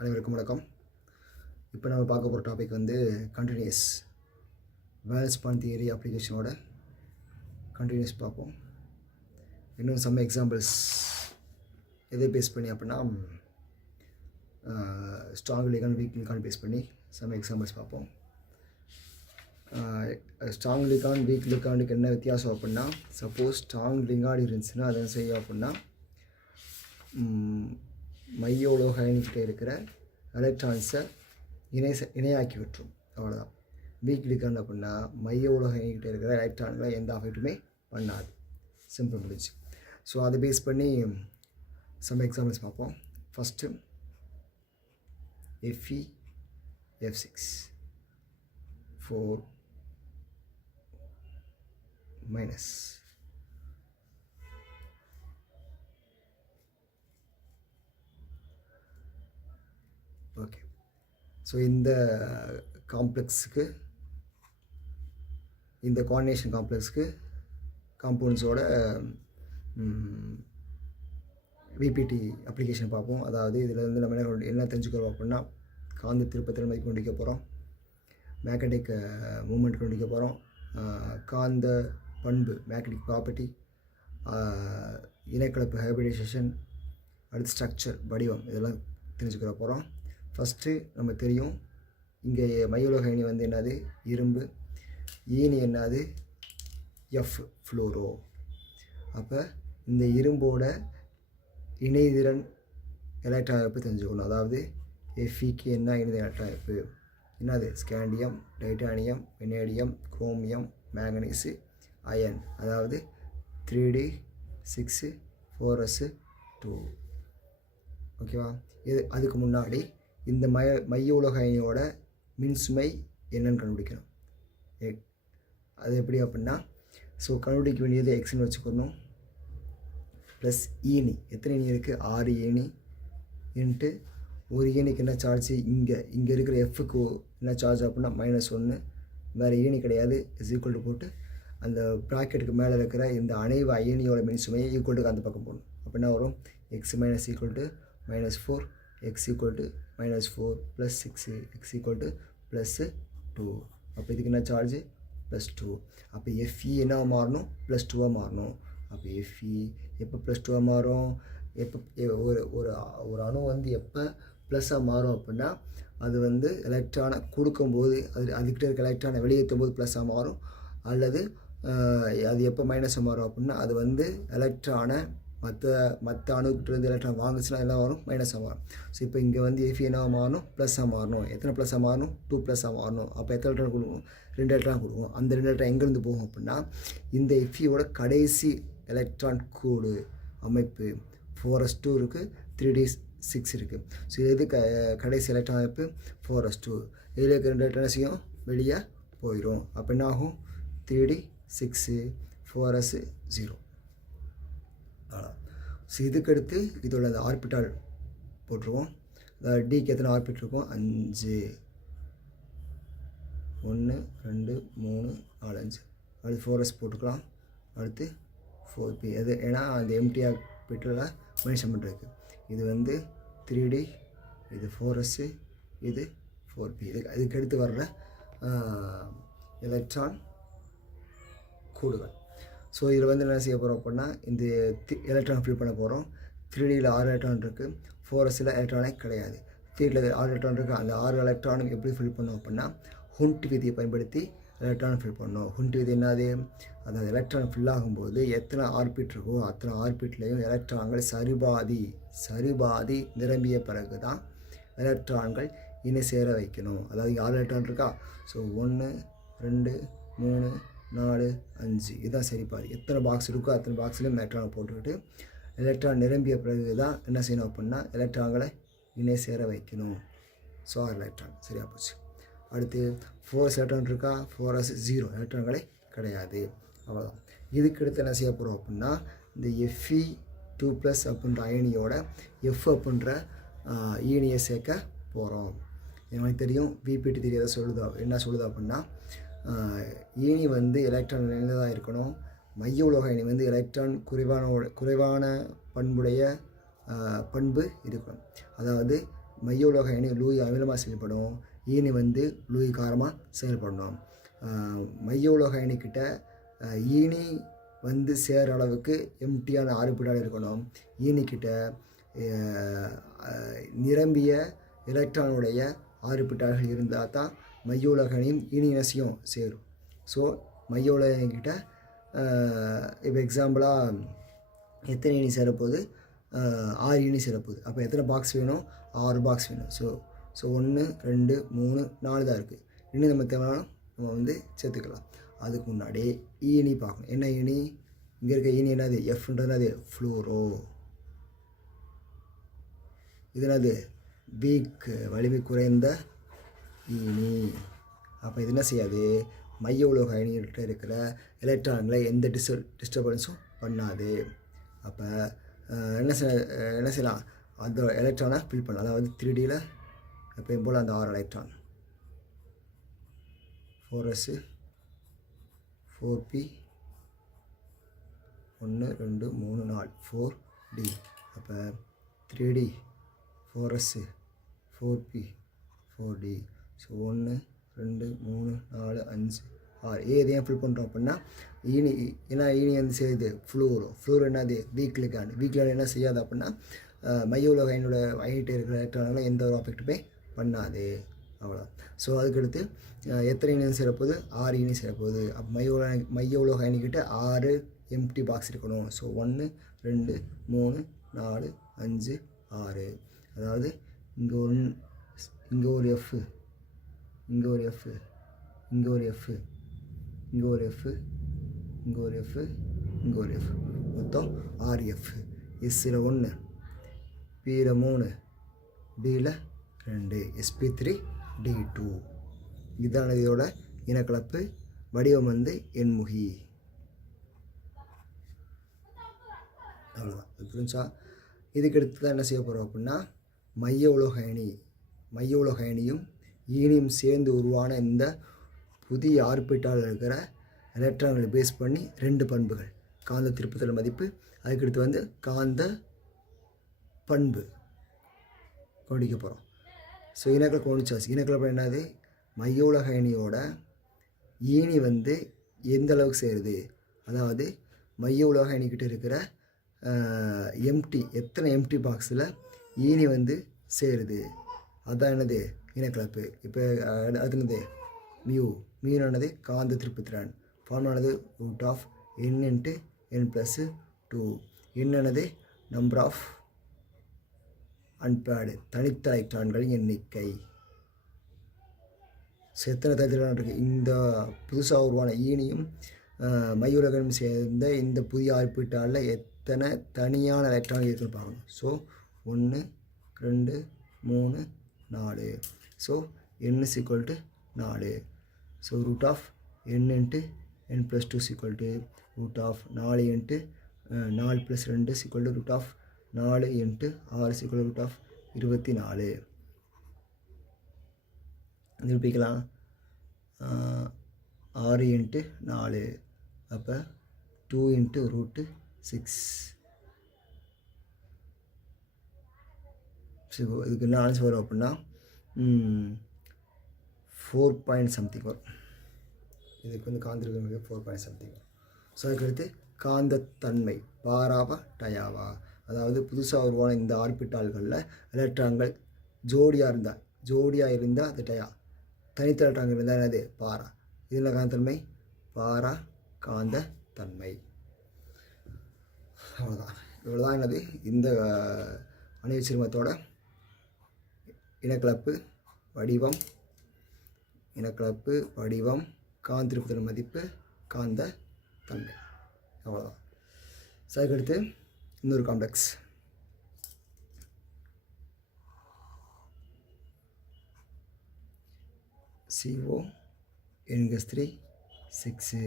அனைவருக்கும் வணக்கம். இப்போ நம்ம பார்க்க போகிற டாபிக் வந்து கண்டினியூஸ் வேலன்ஸ் பாண்ட் தியரி அப்ளிகேஷனோட கண்டினியூஸ் பார்ப்போம். இன்னும் சம் எக்ஸாம்பிள்ஸ் எதை பேஸ் பண்ணி அப்படின்னா strong ligand weak ligand base பண்ணி சம் எக்ஸாம்பிள்ஸ் பார்ப்போம். ஸ்ட்ராங் லிகான் வீக் லிகானுக்கு என்ன வித்தியாசம் அப்படின்னா, சப்போஸ் ஸ்ட்ராங் லிகான் இருந்துச்சுன்னா அதை செய்யும் அப்படின்னா மைய உலோக அயனிக்கிட்ட இருக்கிற எலக்ட்ரான்ஸை இணையாக்கி விட்டுரும். அவ்வளோதான். வீக் லிகான் அப்படின்னா மைய உலோக அயனிக்கிட்ட இருக்கிற எலக்ட்ரான்களை எந்த அஃபெக்ட்டுமே பண்ணாது. சிம்பிள் முடிச்சு. ஸோ அதை பேஸ் பண்ணி சம் எக்ஸாம்பிள்ஸ் பார்ப்போம். First FeF6 4 minus okay. So இந்த காம்ப்ளெக்ஸுக்கு, இந்த கோஆர்டினேஷன் காம்ப்ளெக்ஸுக்கு காம்பவுண்ட்ஸோட விபிடி அப்ளிகேஷன் பார்ப்போம். அதாவது இதில் வந்து நம்ம என்ன தெரிஞ்சுக்கிறோம் அப்படின்னா, காந்த திருப்பத்திறன் மதிப்பு கண்டுபிடிக்க போகிறோம், மேக்னெட்டிக் மூமெண்ட் கண்டுபிடிக்க போகிறோம், காந்த பண்பு மேக்னெட்டிக் ப்ராப்பர்ட்டி, இனக்கலப்பு ஹைபிரிடைசேஷன், அடுத்து ஸ்ட்ரக்சர் வடிவம், இதெல்லாம் தெரிஞ்சுக்கிற போகிறோம். ஃபஸ்ட்டு நம்ம தெரியும், இங்கே மைய உலோக அயனி வந்து என்னது இரும்பு, ஈனி என்னது எஃப் ஃப்ளோரோ. அப்போ இந்த இரும்போட இணைதிறன் எலக்ட்ரான் அமைப்பு தெரிஞ்சுக்கணும். அதாவது Feக்கு என்ன இணைதிறன் எலக்ட்ரான் அமைப்பு என்னது, scandium, titanium, vanadium, chromium, manganese, iron. அதாவது 3D 6 4s2. ஓகேவா. இது அதுக்கு முன்னாடி இந்த மைய உலோக அயனியோட மின்சுமை என்னன்னு கண்டுபிடிக்கணும். அது எப்படி அப்படின்னா, ஸோ கண்டுபிடிக்க வேண்டியது எக்ஸ்ன்னு வச்சுக்கணும், ப்ளஸ் ஈனி. எத்தனை ஈனி இருக்குது, 6 ஈனி இன்ட்டு ஒரு ஈனிக்கு என்ன சார்ஜ், இங்கே இருக்கிற எஃப்க்கு என்ன சார்ஜ் அப்படின்னா -1, வேறு ஈனி கிடையாது, = போட்டு அந்த ப்ராக்கெட்டுக்கு மேலே இருக்கிற இந்த அணைவு அயனியோட மின்சுமையை ஈக்குவலுக்கு அந்த பக்கம் போடணும். அப்போ என்ன வரும், x - -4, x -4 + 6, x +2. அப்போ இதுக்கு என்ன சார்ஜ், +2. அப்போ Fe என்ன மாறணும், +2 மாறணும். அப்போ Fe எப்போ +2 மாறும், எப்போ ஒரு அணு வந்து எப்போ ப்ளஸ்ஸாக மாறும் அப்படின்னா, அது வந்து எலக்ட்ரானை கொடுக்கும்போது, அதுக்கிட்ட இருக்க எலக்ட்ரானை வெளியேற்றும் போது ப்ளஸ்ஸாக மாறும். அல்லது அது எப்போ மைனஸாக மாறும் அப்படின்னா, அது வந்து எலக்ட்ரானை மற்ற அணுக்கிட்டேருந்து எலக்ட்ரான் வாங்குச்சுன்னா என்ன வரும், மைனஸாக மாறும். ஸோ இப்போ இங்கே வந்து Fe என்னவாக மாறணும், ப்ளஸ்ஸாக மாறணும். எத்தனை ப்ளஸ்ஸாக மாறணும், 2 ப்ளஸ்ஸாக மாறணும். அப்போ எத்தனை எலக்ட்ரான் கொடுக்கும், 2 எலக்ட்ரான் கொடுக்கும். அந்த 2 எலக்ட்ரான் எங்கேருந்து போகும் அப்படின்னா, இந்த Feயோட கடைசி எலக்ட்ரான் கூடு அமைப்பு 4s2 இருக்குது, 3d6 இருக்குது. ஸோ இது கடைசி எலக்ட்ரான் அமைப்பு 4s2. இதில் இருக்க 2 எலக்ட்ரான்ஸையும் வெளியே போயிடும். அப்போ என்ன ஆகும், 3d6 4s0. ஸோ இதுக்கடுத்து இதோட அந்த ஆர்பிட்டால் போட்டுருவோம். டிக்கு எத்தனை ஆர்பிட் இருக்கும், 5, 1 2 3 4 5. அடுத்து 4s போட்டுக்கலாம். அடுத்து 4p. அது ஏன்னா அந்த எம்டி ஆர்பிட்டில் மென்ஷன் பண்ணுறதுக்கு. இது வந்து 3d, இது 4s, இது 4p. இதுக்கடுத்து வர்ற எலக்ட்ரான் கூடுகள். ஸோ இதில் வந்து என்ன செய்ய போகிறோம் அப்படின்னா, இந்த எலக்ட்ரான் ஃபில் பண்ண போகிறோம். 3Dயில் 6 எலக்ட்ரான் இருக்குது, 4sல் எலக்ட்ரானே கிடையாது. 3Dயில் 6 எலக்ட்ரான் இருக்குது. அந்த 6 எலக்ட்ரானும் எப்படி ஃபில் பண்ணோம் அப்படின்னா, ஹுண்ட் விதியை பயன்படுத்தி எலக்ட்ரான் ஃபில் பண்ணோம். ஹுண்ட் விதி என்னது, அதாவது எலக்ட்ரான் ஃபில் ஆகும்போது எத்தனை ஆர்பிட் இருக்கோ அத்தனை ஆர்பிட்லேயும் எலக்ட்ரான்கள் சரிபாதி நிரம்பிய பிறகு தான் எலக்ட்ரான்கள் இணை சேர வைக்கணும். அதாவது 6 எலக்ட்ரான் இருக்கா, ஸோ 1 2 3 4 5 இதுதான் சரிபாதி. எத்தனை பாக்ஸ் இருக்கோ அத்தனை பாக்ஸ்லேயும் எலக்ட்ரானை போட்டுக்கிட்டு எலக்ட்ரான் நிரம்பிய பிறகு தான் என்ன செய்யணும் அப்படின்னா, எலக்ட்ரான்களை இணை சேர வைக்கணும். ஸோ 6 எலக்ட்ரான் சரியாக போச்சு. அடுத்து 4s எலக்ட்ரான் இருக்கா, 4s0 எலக்ட்ரான்களே கிடையாது. அவ்வளோதான். இதுக்கு அடுத்து என்ன செய்ய போகிறோம் அப்படின்னா, இந்த Fe2+ அப்படின்ற அயனியோட F அப்படின்ற ஈனியை சேர்க்க போகிறோம். எனக்கு தெரியும் விபிடி தெரியாத என்ன சொல்லுது அப்படின்னா, ஈனி வந்து எலக்ட்ரான் நிறைந்ததாக இருக்கணும், மைய உலோக அயனி வந்து எலக்ட்ரான் குறைவான பண்புடைய பண்பு இருக்கணும். அதாவது மைய உலோக அயனி லூயி அமிலமாக செயல்படும், ஈனி வந்து லூயி காரமாக செயல்படணும். மைய உலோக அயனிக்கிட்ட ஈனி வந்து சேர அளவுக்கு எம்டியான ஆறுபிடால் இருக்கணும். ஈனிக்கிட்ட நிரம்பிய எலக்ட்ரானுடைய ஆறுபிட்டால்கள் இருந்தால் தான் மைய உலோக அயனியும் ஈனி இனசியும் சேரும். ஸோ மைய உலோக அயனிக்கிட்ட இப்போ எக்ஸாம்பிளாக எத்தனை ஈனி சேரப்போகுது, 6 ஈனி சேரப்போகுது. அப்போ எத்தனை பாக்ஸ் வேணும், 6 பாக்ஸ் வேணும். ஸோ 1 2 3 4 தான் இருக்குது. இன்னும் நம்ம தேவைனாலும் நம்ம வந்து சேர்த்துக்கலாம். அதுக்கு முன்னாடி ஈனி பார்க்கணும். என்ன ஈனி, இங்கே இருக்க ஈனி என்னது, எஃப்ன்றது அது ஃப்ளூரோ. இது என்னது, வீக் வலிமை குறைந்த ஈனி. அப்போ இது என்ன செய்யாது, மைய உலோக அயனிகிட்ட இருக்கிற எலக்ட்ரான்களை எந்த டிஸ்டர்பன்ஸும் பண்ணாது. அப்போ என்ன செய்யலாம், அந்த எலக்ட்ரானை ஃபில் பண்ணலாம். அதாவது 3Dயில் எப்பயும் போல் அந்த 6 எலக்ட்ரான் 4s 4p 1 2 3 4 4d. அப்போ 3d 4s 4p 4d. So 1 2 3 4 5 6. ஏன் ஃபில் பண்ணுறோம் அப்படின்னா ஈனி, ஏன்னா ஈனி வந்து செய்யுது ஃப்ளூரோ என்னது, வீக்கில் என்ன செய்யாது அப்படின்னா மைய உலோக அயனோட அயனிட்டு இருக்கிற எலக்ட்ரான்களை எந்த ஒரு அஃபெக்ட்டுமே பண்ணாது. அவ்வளோ. ஸோ அதுக்கடுத்து எத்தனை யூனியன் சேரப்போகுது, 6 யூனியன் சேரப்போகுது. அப்போ மைய உலோக அயனிக்கிட்ட 6 எம்டி பாக்ஸ் இருக்கணும். ஸோ 1 2 3 4 5 6. அதாவது இங்கே ஒரு எஃப், இங்கே ஒரு எஃப், இங்கே ஒரு எஃப், இங்கே ஒரு எஃப், இங்கே ஒரு எஃப், இங்கே ஒரு எஃப், மொத்தம் 6 எஃப். எஸ்ஸில் 1, பியில் 3, டியில் 2, sp3 d2. இதான இதோட இனக்கலப்பு. வடிவம் வந்து எண்முகி. அவ்வளோதான். இது புரிஞ்சா. இதுக்கு அடுத்து தான் என்ன செய்ய போகிறோம் அப்படின்னா மைய உலோக அயனியும் ஈனியும் சேர்ந்து உருவான இந்த புதிய ஆர்பிட்டால் இருக்கிற எலக்ட்ரான்களை பேஸ் பண்ணி 2 பண்புகள், காந்த திருப்புதல் மதிப்பு, அதுக்கடுத்து வந்து காந்த பண்பு கவனிக்க போகிறோம். ஸோ இனக்கலப்பு கவனிச்சாச்சு. இனக்கலப்பு என்னது, மைய உலோக அயனியோட ஈனி வந்து எந்த அளவுக்கு சேருது, அதாவது மைய உலோக அயனிக்கிட்ட இருக்கிற எத்தனை எம்டி பாக்ஸில் ஈனி வந்து சேருது, அதுதான் என்னது இனக்கலப்பு. இப்போ அது என்னது, மியூனானது காந்த திருப்புத்திறன். ஃபார்முலானது √n × n+2. என்னது நம்பர் ஆஃப் அன்பேர்டு தனித்த எலக்ட்ரான்களின் எண்ணிக்கை. ஸோ எத்தனை தனித்த இருக்குது, இந்த புதுசாக உருவான ஈனியும் மைய உலோக அயனியும் சேர்ந்த இந்த புதிய ஆர்பிட்டாலில் எத்தனை தனியான எலக்ட்ரான் இருக்குன்னு பார்க்கணும். So 1 2 3 4. So n = 4. So √n × n+2 = √4 × 4 + 2 = √4 × 6 = √24. நிரூபிக்கலாம். 6 × 4 அப்போ 2 × √6. ஸோ இதுக்கு என்ன ஆன்சர் வரும் அப்படின்னா 4 பாயிண்ட் சம்திங் வரும். இதுக்கு வந்து காந்த 4 பாயிண்ட் சம்திங் வரும். ஸோ அதுக்கடுத்து காந்தத்தன்மை பாராவா டயாவா, அதாவது புதுசாக உருவான இந்த ஆர்பிட்டால்களில் எலக்ட்ரான்கள் ஜோடியாக இருந்தால் அது டயா, தனித்த எலக்ட்ரான்கள் இருந்தால் என்னது பாரா. இதில் காந்தத்தன்மை பாரா காந்தத்தன்மை. அவ்வளோதான். இவ்வளோதான் என்னது இந்த அணைவு சிறுமத்தோட இனக்கலப்பு வடிவம், காந்த திருப்புதல் மதிப்பு, காந்த தன்மை. அவ்வளோதான். ஸோ அதுக்கடுத்து இன்னொரு காம்ப்ளெக்ஸ். CO N+3 6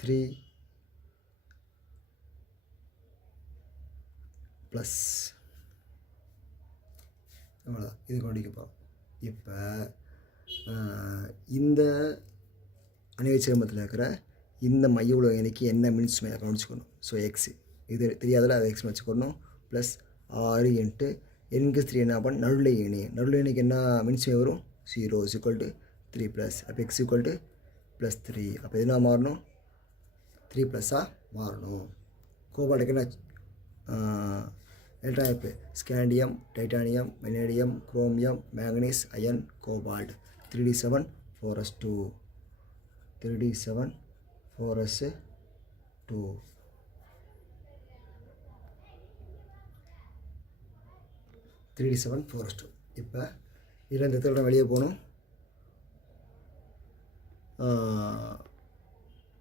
3 plus. அவ்வளோதான். இது கவனிக்கப்போம். இப்போ இந்த அணைவு சேர்மத்தில் இருக்கிற இந்த மைய உலோக அயனிக்கு என்ன மின்சுமை கவனிச்சுக்கணும். ஸோ எக்ஸ் இது தெரியாதல, அதை எக்ஸ் வச்சுக்கணும். ப்ளஸ் 6 × n+3 என்ன அப்போ நடுநிலை ஏணி. நடுநிலை ஏணிக்கு என்ன மின்சுமை வரும் 0 = 3 + அப்போ x = +3. அப்போ என்ன மாறணும் 3 + மாறணும். கோபால்ட்டுக்கு என்ன எலக்ட்ரான் அமைப்பு scandium, titanium, vanadium, chromium, manganese, iron, cobalt. 3d7 4s2 3d7 4s2 3d7 4s2. இப்போ இதில் இந்த இடத்துல வெளியே போகணும்.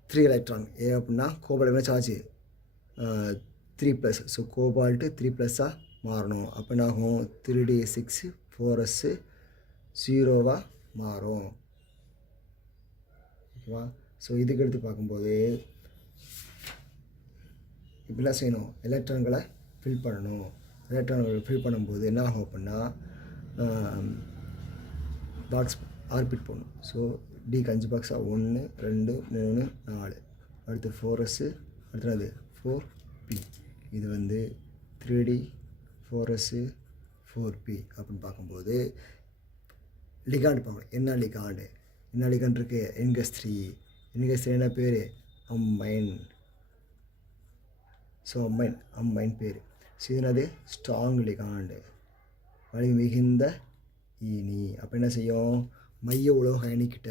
3 எலக்ட்ரான் அப்படின்னா கோபால்ட் என்ன சார்ஜ் 3+. ஸோ கோபால்ட்டு 3+ஆக மாறணும். அப்போ என்ன ஆகும் 3d6 4s0 மாறும். ஓகேவா? ஸோ இதுக்கு எடுத்து பார்க்கும்போது இப்படிலாம் செய்யணும். எலக்ட்ரான்களை ஃபில் பண்ணணும். எலக்ட்ரான்களை ஃபில் பண்ணும்போது என்ன ஆகும் அப்படின்னா பாக்ஸ் ஆர்பிட் போடணும். ஸோ டிக்கு 5 பாக்ஸாக 1 2 3 4. அடுத்து 4s, அடுத்தது 4p. இது வந்து 3d 4s 4p அப்படின்னு பார்க்கும்போது லிகாண்ட் பார்க்கணும். என்ன லிகாண்ட் இருக்குது n+3. n+3 என்ன பேர் அம்மைன். ஸோ அம்மைன் பேர். ஸோ இது என்னது ஸ்ட்ராங் லிகாண்டு, வலிமை மிகுந்த ஈனி. அப்போ என்ன செய்யும் மைய உலோக அயனிக்கிட்ட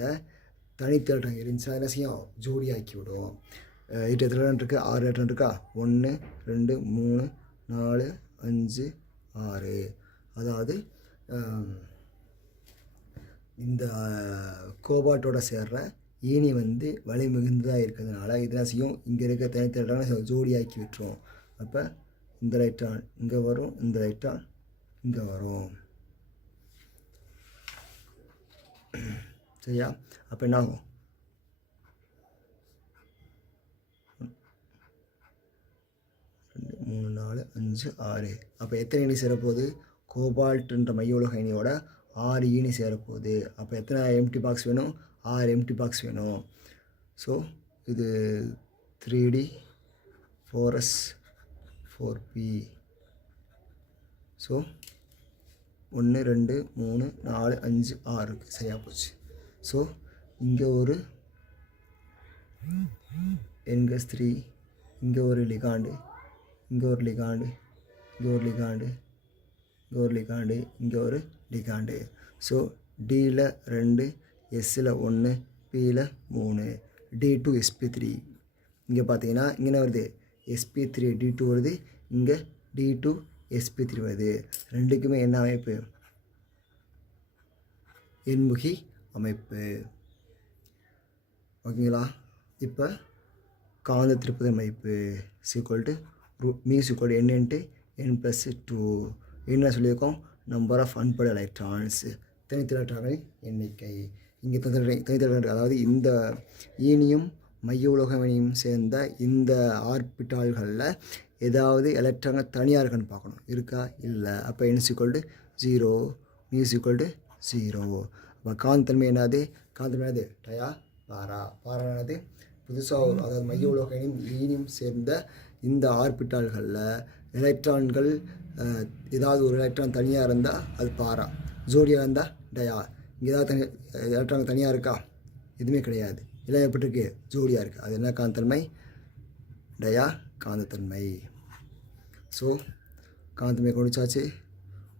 தனித்தேட்டம் இருந்துச்சா என்ன செய்யும் ஜோடி ஆக்கி விடும். 8 எலக்ட்ரான் இருக்குது, 6 எலக்ட்ரான் இருக்கா 1 2 3 4 5 6. அதாவது இந்த கோபால்ட்டோட சேர்ற ஈனி வந்து வலி மிகுந்ததாக இருக்கிறதுனால இதெல்லாம் செய்யும் இங்கே இருக்க தனித்த எலக்ட்ரானை ஜோடியாக்கி விட்டுரும். அப்போ இந்த எலக்ட்ரான் இங்கே வரும், இந்த எலக்ட்ரான் இங்கே வரும். சரியா? அப்போ என்ன ஆகும் 2 3 4 5 6. அப்போ எத்தனை ஈனி சேரப்போகுது கோபால்ட்ன்ற மைய உலோக அயனியோட 6 ஈனி சேரப்போகுது. அப்போ எத்தனை எம்டி பாக்ஸ் வேணும் 6 எம்டி பாக்ஸ் வேணும். ஸோ இது 3d 4s 4p. ஸோ 1 2 3 4 5 6 சரியாக போச்சு. ஸோ இங்கே ஒரு n+3, இங்கே ஒரு லிகாண்டு, இங்கே ஒரு லிகாண்டு, இங்கே ஒரு லிகாண்டு, இங்கே ஒரு லிகாண்டு, இங்கே ஒரு லிகாண்டு. ஸோ டியில் 2, எஸ்ஸில் 1, பியில் 3. d2 sp3. இங்கே பார்த்தீங்கன்னா இங்கே என்ன வருது sp3 d2 வருது, இங்கே d2 sp3 வருது. ரெண்டுக்குமே என்ன அமைப்பு எண்முகி அமைப்பு. ஓகேங்களா? இப்போ காந்த திருப்புதல் மதிப்பு μ n × n+2. என்ன சொல்லியிருக்கோம் நம்பர் ஆஃப் அன்பேர்டு எலக்ட்ரான்ஸ் தனித்த எலக்ட்ரான்களின் எண்ணிக்கை. இங்கே தனித்த எலக்ட்ரான் அதாவது இந்த ஈனியும் மைய உலோகமணியும் சேர்ந்த இந்த ஆர்பிட்டால்களில் ஏதாவது எலக்ட்ரான்கள் தனியாக இருக்கான்னு பார்க்கணும். இருக்கா இல்லை. அப்போ n = 0 μ = 0. அப்போ காந்தன்மை என்னது டயா பாரானது புதுசாக அதாவது மைய உலோகமும் ஈனியும் சேர்ந்த இந்த ஆர்பிட்டால்களில் எலக்ட்ரான்கள் ஏதாவது ஒரு எலக்ட்ரான் தனியாக இருந்தால் அது பாரா, ஜோடியாக இருந்தால் டயா. இங்கே ஏதாவது எலக்ட்ரான் தனியாக இருக்கா எதுவுமே கிடையாது, எல்லாம் எப்படிருக்கு ஜோடியாக இருக்குது. அது என்ன காந்தன்மை டயா காந்தத்தன்மை. ஸோ காந்தன்மை கவனிச்சாச்சு,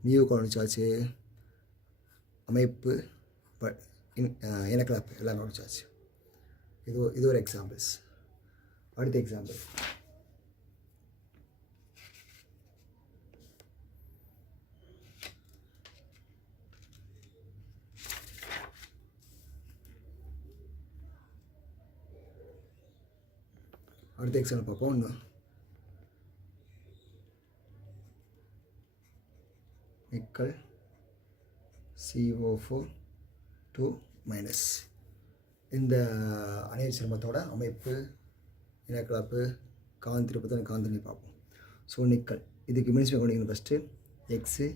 மியூ கவனிச்சாச்சு, அமைப்பு இனக்கலப்பு எல்லாம் கவனிச்சாச்சு. இது ஒரு எக்ஸாம்பிள்ஸ். அடுத்த எக்ஸாம்பிள் பார்ப்போம். Nickel CO4 2-. இந்த அணைவு சேர்மத்தோட அமைப்பு இனக்கலப்பு காந்திருப்பத்தை காந்தனி பார்ப்போம். ஸோ நிக்கல் இதுக்கு மினிஸ்மே கொண்டிருக்கணும். First x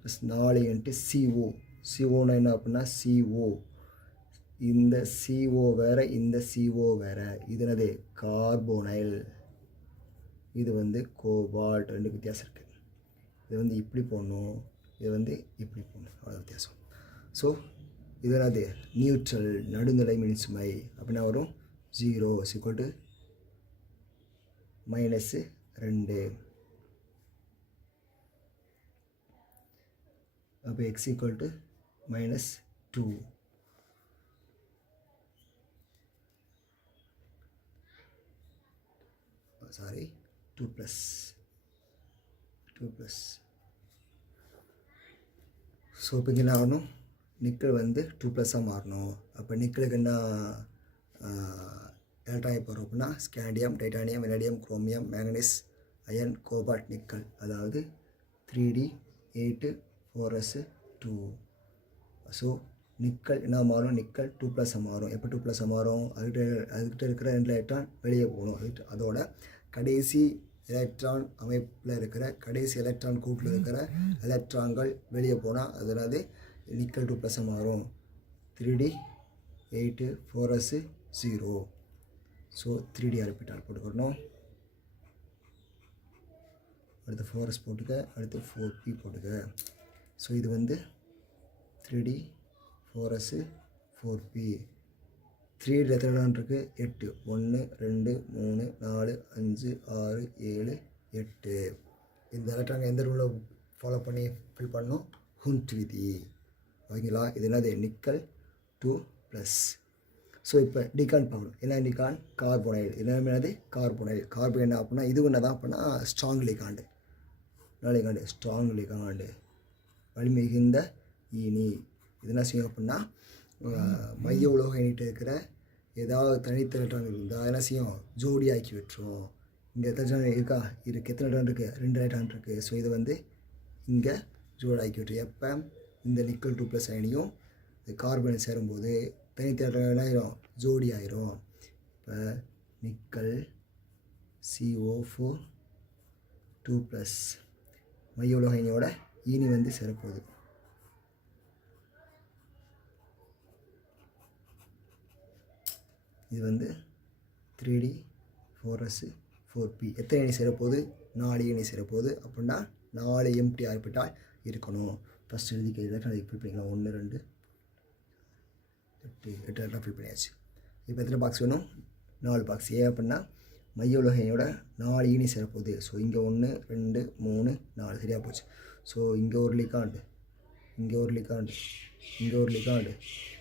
plus 4 × CO. CO என்ன அப்படின்னா CO. இந்த CO வேறு, இந்த CO வேறு. இது என்னது கார்போனைல், இது வந்து கோபால்ட். ரெண்டு வித்தியாசம் இருக்குது. இது வந்து இப்படி போடணும், இது வந்து இப்படி போடணும், அவ்வளோ வித்தியாசம். ஸோ இது என்னது நியூட்ரல் நடுநிலை மின்சுமை அப்படின்னா வரும் 0 = -2. அப்போ x = -2. சாரி 2 + ஸோ இப்போ இங்கே என்ன ஆகணும், நிக்கல் வந்து 2+ மாறணும். அப்போ நிக்கலுக்கு என்ன எலக்ட்ரான் போகிறோம் அப்படின்னா scandium, titanium, vanadium, chromium, manganese, iron, cobalt, nickel. அதாவது 3D8 4s2. ஸோ நிக்கல் என்ன மாறும், நிக்கல் 2+ மாறும். எப்போ 2+ மாறும், அதுக்கிட்ட இருக்கிற 2 எலக்ட்ரான் வெளியே போகணும். அதோட கடைசி எலக்ட்ரான் அமைப்பில் இருக்கிற கடைசி எலக்ட்ரான் கூட்டில் இருக்கிற எலக்ட்ரான்கள் வெளியே போனால் அதனால நிக்கல் 2+ மாறும். 3D8 4s0. So 3D orbital போட்டுக்கணும். அடுத்து 4s போட்டுக்க, அடுத்து 4p போட்டுக்க. ஸோ இது வந்து 3D 4s 4p. 3D எத்தனை எலக்ட்ரான் இருக்குது, 8. 1 2 3 4 5 6 7 8. இந்த எலக்ட்ரான் எந்த ரூலில் ஃபாலோ பண்ணி ஃபில் பண்ணணும், ஹுண்ட் விதி. ஓகேங்களா. இது என்னது நிக்கல் 2+. ஸோ இப்போ டிகான் பார்க்கணும். என்ன டிகான், கார்போனைல். என்னது கார்போனைல். கார்பன் என்ன அப்படின்னா இது ஒன்று தான் அப்படின்னா ஸ்ட்ராங் லிகாண்டு. ஸ்ட்ராங் லிகாண்டு வலிமிகுந்த ஈனி. இது என்ன செய்யும் அப்படின்னா மைய உலோக இணைட்டு இருக்கிற ஏதாவது தனித்த எலக்ட்ரான் இருந்தால் என்ன செய்யும், ஜோடி ஆக்கி விட்டுரும். இங்கே எத்தனை இருக்கா, இருக்குது. எத்தனை எலக்ட்ரான் இருக்குது, 2 எலக்ட்ரான் இருக்குது. ஸோ இது வந்து இங்கே ஜோடி ஆக்கி விட்டுரும். எப்போ இந்த நிக்கல் 2+ அயனியும் இந்த கார்பனை சேரும்போது தனித்த எலக்ட்ரான் என்ன ஆயிரும், ஜோடி ஆயிரும். இப்போ நிக்கல் CO4 2+ மைய உலோக அயனியோட ஈனி வந்து சேரப்போகுது. இது வந்து 3D 4s 4p. எத்தனை அணி சேரப்போகுது, 4 அணி சேரப்போகுது. அப்படின்னா 4 எம்டி ஆர்பிட்டால் இருக்கணும். ஃபஸ்ட் எழுதிக்க எலக்ட்ரான் ஃபில் பண்ணிக்கலாம். 1 2 8 எலக்ட்ரான் ஃபில் பண்ணியாச்சு. இப்போ எத்தனை பாக்ஸ் வேணும், 4 பாக்ஸ். ஏன் அப்படின்னா மைய உலோக அயனியோட 4 ஈனி சேரப்போகுது. ஸோ இங்கே 1 2 3 4 சரியாக போச்சு. ஸோ இங்கே ஒரு லிகாண்டு, இங்கே ஒரு லிகாண்டு, இங்கே ஒரு லிகாண்டு,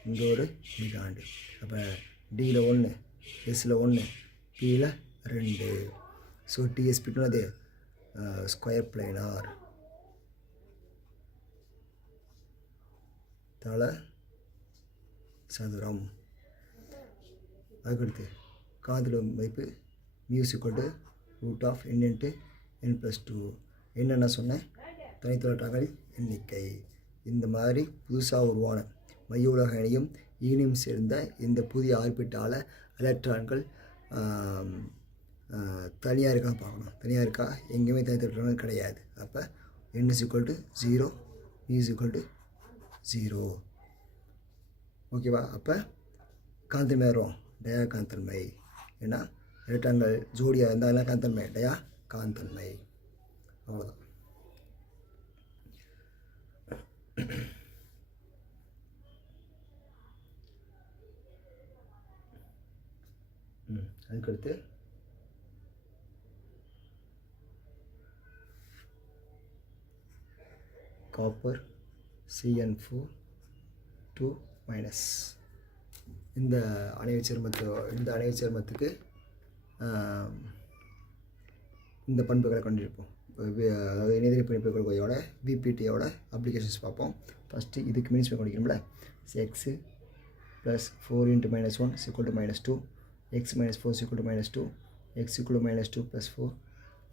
இங்கே ஒரு லிகாண்டு. அப்போ டியில் 1, எஸ்ஸில் 1, பியில் 2. ஸோ டிஎஸ்பின்னு அது ஸ்கொயர் பிளைனார், தள சதுரம். அதுக்கடுத்து காந்தளவு மதிப்பு μ √n × n+2. என்னென்ன சொன்னேன், தனித்த எலக்ட்ரான்கள் எண்ணிக்கை. இந்த மாதிரி புதுசாக உருவான மைய உலோக அயனியும் ஈனியும் சேர்ந்த இந்த புதிய ஆர்பிட்டால் எலக்ட்ரான்கள் தனியாக இருக்கா பார்க்கணும். தனியாக இருக்கா, எங்கேயுமே தனித்த எலக்ட்ரான்கள் கிடையாது. அப்போ n = 0, μ = 0. ஓகேவா. அப்போ காந்தன்மை வரும், டயா காந்தன்மை. ஏன்னா எலக்ட்ரான்கள் ஜோடியாக இருந்தால் காந்தன்மை டயா காந்தன்மை. அவ்வளோதான். அதுக்கடுத்து காப்பர் CN4 2-. இந்த அணைவுச் சேர்மத்துக்கு இந்த பண்புகளை கொண்டிருப்போம். அதாவது இணையதள பிணைப்பு கொள்கையோட VPTயோட அப்ளிகேஷன்ஸ் பார்ப்போம். ஃபஸ்ட்டு இதுக்கு means படிக்கணும்ல. x + 4 × -1 = -2, x - 4 = -2, x = -2 + 4,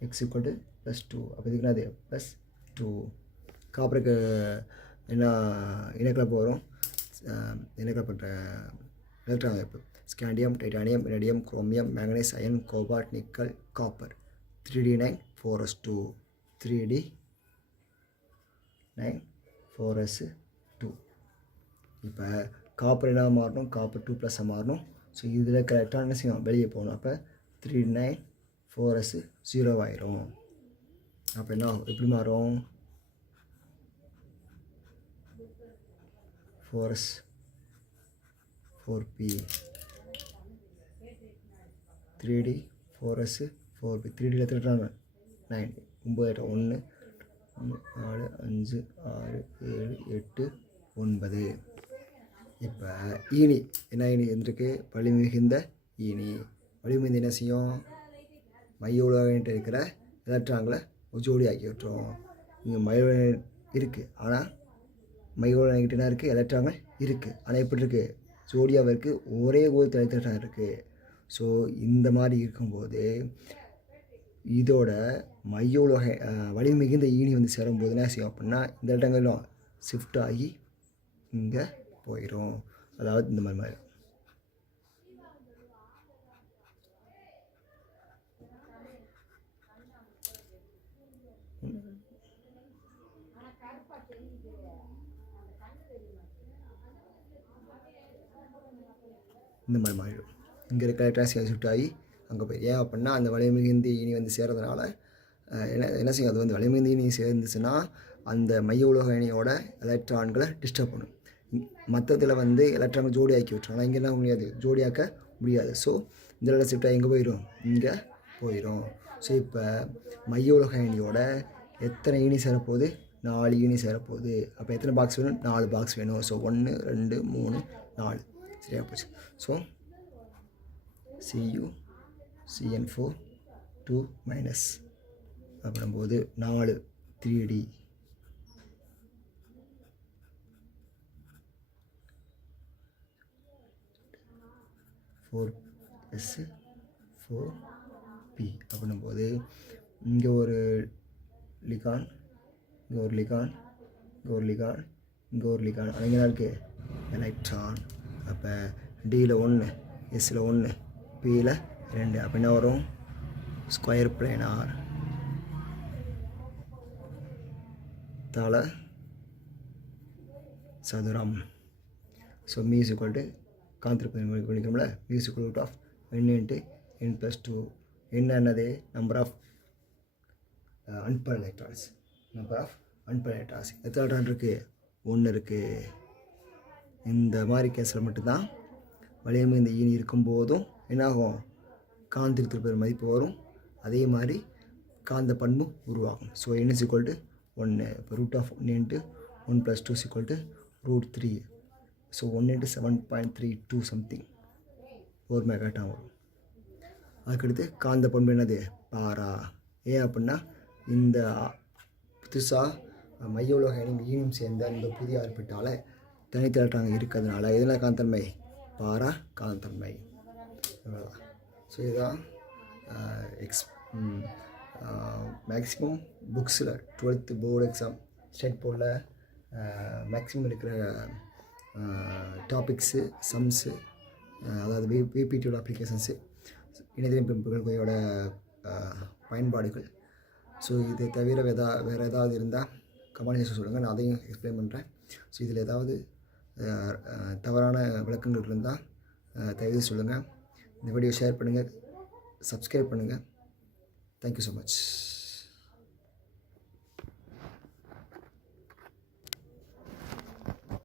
x = +2. அப்போ இதுக்கு என்னது +2. காப்பருக்கு என்ன இணைக்கலப்பு வரும், இணைக்கப்பட்ட எலக்ட்ரான் அமைப்பு scandium, titanium, vanadium, chromium, manganese, iron, cobalt, nickel, copper. 3D9 4s2, 3D9 4s2. இப்போ காப்பர் என்ன மாறணும், காப்பர் 2+ மாறணும். ஸோ இதில் இருக்கிற எலக்ட்ரான் என்ன செய்யும், வெளியே போகணும். அப்போ 3D9 4s 0 ஆயிரும். அப்போ என்ன எப்படி மாறும், 4s 4p 3d 4s 4p 3d எடுத்துட்டாங்க 9 9 1 4 5 6 7 8 9. இப்போ ஈனி என்ன ஈனி இருந்திருக்கு? வலிமை மிகுந்த ஈனி. வலிமை மிகுந்த என்ன செய்யும்? மைய உலகிட்ட இருக்கிற எலக்ட்ரான்களை ஜோடி ஆக்கி விட்டுரும். இங்கே மைய இருக்குது, ஆனால் மைய உலகிட்ட என்ன இருக்குது? எலக்ட்ரான்கள் இருக்குது, ஆனால் எப்படி இருக்குது? ஜோடியாக இருக்குது, ஒரே ஒரு எலக்ட்ரான் இருக்குது. ஸோ இந்த மாதிரி இருக்கும்போது இதோட மைய உலக வலிமை மிகுந்த ஈனி வந்து சேரும்போது என்ன செய்யும் அப்படின்னா இந்த எலக்ட்ரான்களும் ஷிஃப்ட் ஆகி இங்கே போயிடும். அதாவது இந்த மாதிரி மாறிடும். இங்கே இருக்கிற எலக்ட்ரான் ஷிஃப்ட் ஆகி அங்கே போய் ஏன் அப்படின்னா அந்த வலிமை மிகுந்த ஈனி வந்து சேர்றதுனால என்ன செய்யும்? அது வந்து வலிமை மிகுந்த ஈனி சேர்ந்துச்சுன்னா அந்த மைய உலோக இணையோட எலக்ட்ரான்களை டிஸ்டர்ப் பண்ணும். மற்றதில் வந்து எலக்ட்ரான்கள் ஜோடி ஆக்கி விட்டுரும், ஆனால் இங்கே என்ன முடியாது, ஜோடியாக்க முடியாது. ஸோ இந்த எலக்ட்ரான் ஷிஃப்டாக எங்கே போயிடும்? இங்கே போயிடும். ஸோ இப்போ மைய உலோக இணையோட எத்தனை ஈனி சேரப்போகுது? 4 ஈனி சேரப்போகுது. அப்போ எத்தனை பாக்ஸ் வேணும்? 4 பாக்ஸ் வேணும். ஸோ 1 2 3 4 சரியாக போச்சு. ஸோ Cu Cn4 2 மைனஸ் அப்படின்போது 4 3d 4s 4p அப்படின்போது இங்கே ஒரு லிகான், இங்கே ஒரு லிகான், இங்கே ஒரு லிகான், இங்கே ஒரு லிகான், அங்கே இருக்குது எலக்ட்ரான். அப்போ டியில் 1 எஸ்ஸில் 1 பியில் 2. அப்போ என்ன வரும்? ஸ்கொயர் பிளேனார் தல சதுரம். So mu is equal to காந்திருப்பது குறிக்கிறோம்ல, mu is equal of n into n+2. என்னது? Number of unpaired electrons. Number of unpaired electrons எத்தனை எலக்ட்ரான் இருக்குது? 1 இருக்குது. இந்த மாதிரி கேஸில் மட்டும்தான் வலிமை இந்த ஈனி இருக்கும்போதும் என்னாகும்? காந்திருப்பது மதிப்பு வரும், அதே மாதிரி காந்த பண்பும் உருவாகும். So n is equal to 1. இப்போ root of 1 into 1+2 is equal to √3. So 1 into 7.32 something 4 magneton வரும். அதுக்கடுத்து காந்த பண்பு என்னது? பாரா. ஏன் அப்படின்னா இந்த புதுசாக மைய உலோக ஈனியும் சேர்ந்த இந்த புதிய ஆர்பிட்டால் தனித்த எலக்ட்ரான் இருக்கிறதுனால எதனால் காந்தன்மை? பாரா காந்தன்மை. ஸோ இதுதான் மேக்ஸிமம் புக்ஸில் 12th போர்டு எக்ஸாம் ஸ்டேட் போர்டில் மேக்ஸிமம் இருக்கிற டாபிக்ஸு, சம்ஸு, அதாவது பிபிடியோட அப்ளிகேஷன்ஸு, இணையதள பயன்பாடுகள். ஸோ இது தவிர வேறு ஏதாவது இருந்தால் கமெண்ட் செக்ஷன் சொல்லுங்கள், நான் அதையும் எக்ஸ்பிளைன் பண்ணுறேன். ஸோ இதில் ஏதாவது தவறான விளக்கங்கள் இருந்தால் தயவு சொல்லுங்கள். இந்த வீடியோ ஷேர் பண்ணுங்கள், சப்ஸ்கிரைப் பண்ணுங்கள். Thank you so much.